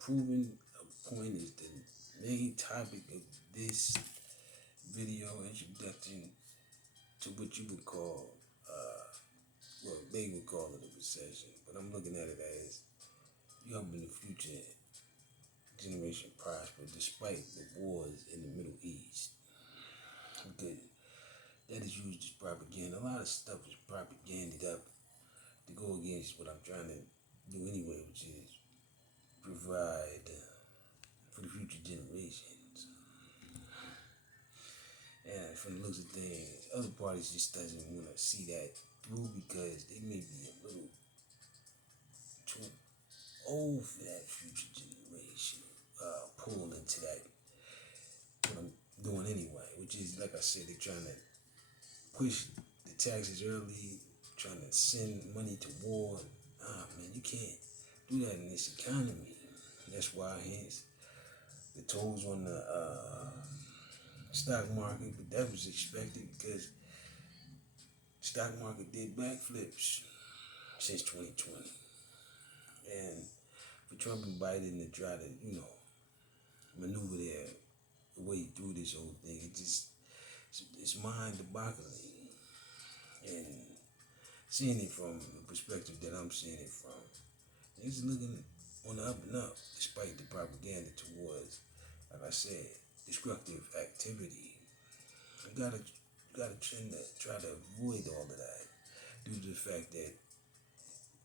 proving a point is the main topic of this video introduction to what you would call, well, they would call it a recession, but I'm looking at it as you helping the future generation prosper despite the wars in the Middle East. Because that is used as propaganda. A lot of stuff is propagandied up to go against what I'm trying to do anyway, which is provide for the future generations. And from the looks of things, other parties just doesn't want to see that through because they may be a little too old for that future generation. Pulled into that what I'm doing anyway, which is like I said, they're trying to push the taxes early, trying to send money to war. Man, you can't do that in this economy. That's why hence the tolls on the stock market, but that was expected because the stock market did backflips since 2020. And for Trump and Biden to try to, maneuver their way through this whole thing, it's mind-boggling. And seeing it from the perspective that I'm seeing it from, it's looking on the up and up, despite the propaganda towards, like I said, destructive activity. You gotta try to avoid all of that due to the fact that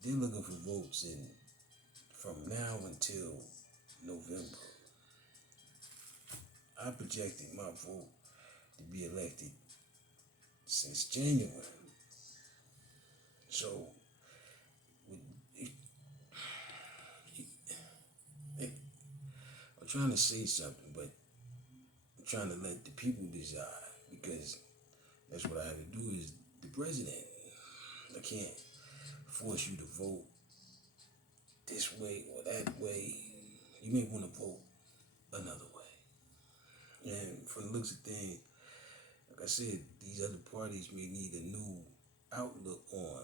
they're looking for votes in from now until November. I projected my vote to be elected since January. So, I'm trying to say something, but I'm trying to let the people decide because that's what I have to do as the president. I can't force you to vote this way or that way. You may want to vote another way. And from the looks of things, like I said, these other parties may need a new outlook on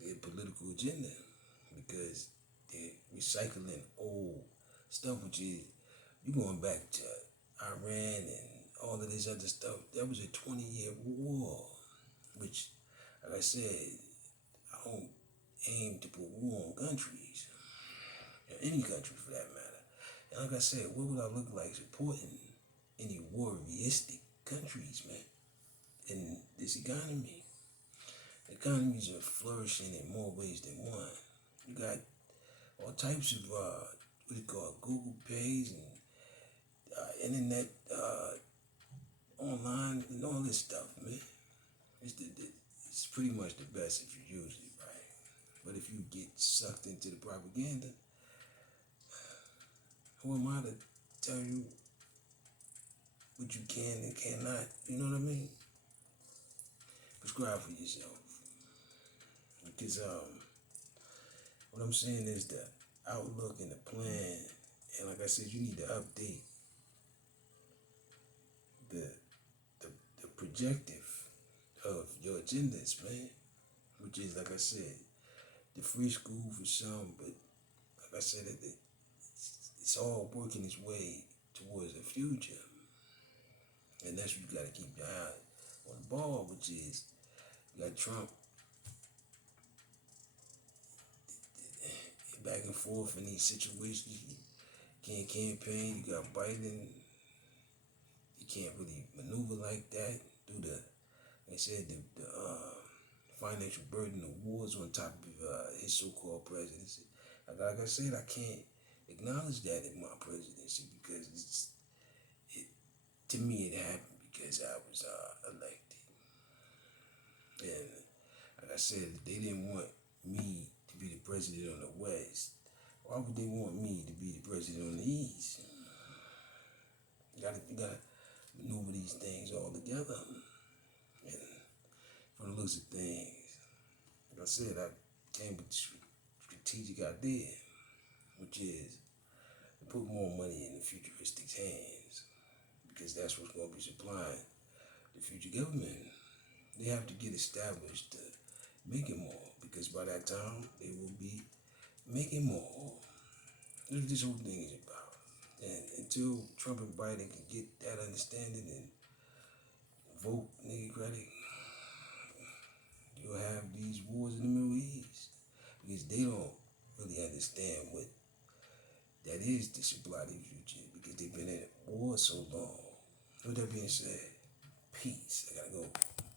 their political agenda because they're recycling old stuff, which is you going back to Iran and all of this other stuff. That was a 20-year war, which, like I said, I don't aim to put war on countries, any country for that matter. And like I said, what would I look like supporting any warriistic countries, man, in this economy? Economies are flourishing in more ways than one. You got all types of what you call Google Pays and internet, online, and all this stuff, man. It's pretty much the best if you use it right. But if you get sucked into the propaganda, who am I to tell you what you can and cannot? You know what I mean? Prescribe for yourself. Because what I'm saying is the outlook and the plan, and like I said, you need to update the the projective of your agendas, man. Which is, like I said, the free school for some, but like I said, it's all working its way towards the future. And that's what you got to keep your eye on the ball, which is you got Trump back and forth in these situations. You can't campaign. You got Biden. You can't really maneuver like that due to, like I said, the financial burden of wars on top of his so-called presidency. Like I said, I can't acknowledge that in my presidency because to me it happened because I was elected. And like I said, they didn't want me to be the president on the West. Why would they want me to be the president on the East? You gotta maneuver these things all together. And from the looks of things, like I said, I came with a strategic idea, which is to put more money in the futuristic hands because that's what's going to be supplying the future government. They have to get established to make it more because by that time they will be making more. That's what this whole thing is about. And until Trump and Biden can get that understanding and vote nigga, you'll have these wars in the Middle East because they don't really understand what that is to supply their future because they've been at war so long. With that being said, peace. I gotta go.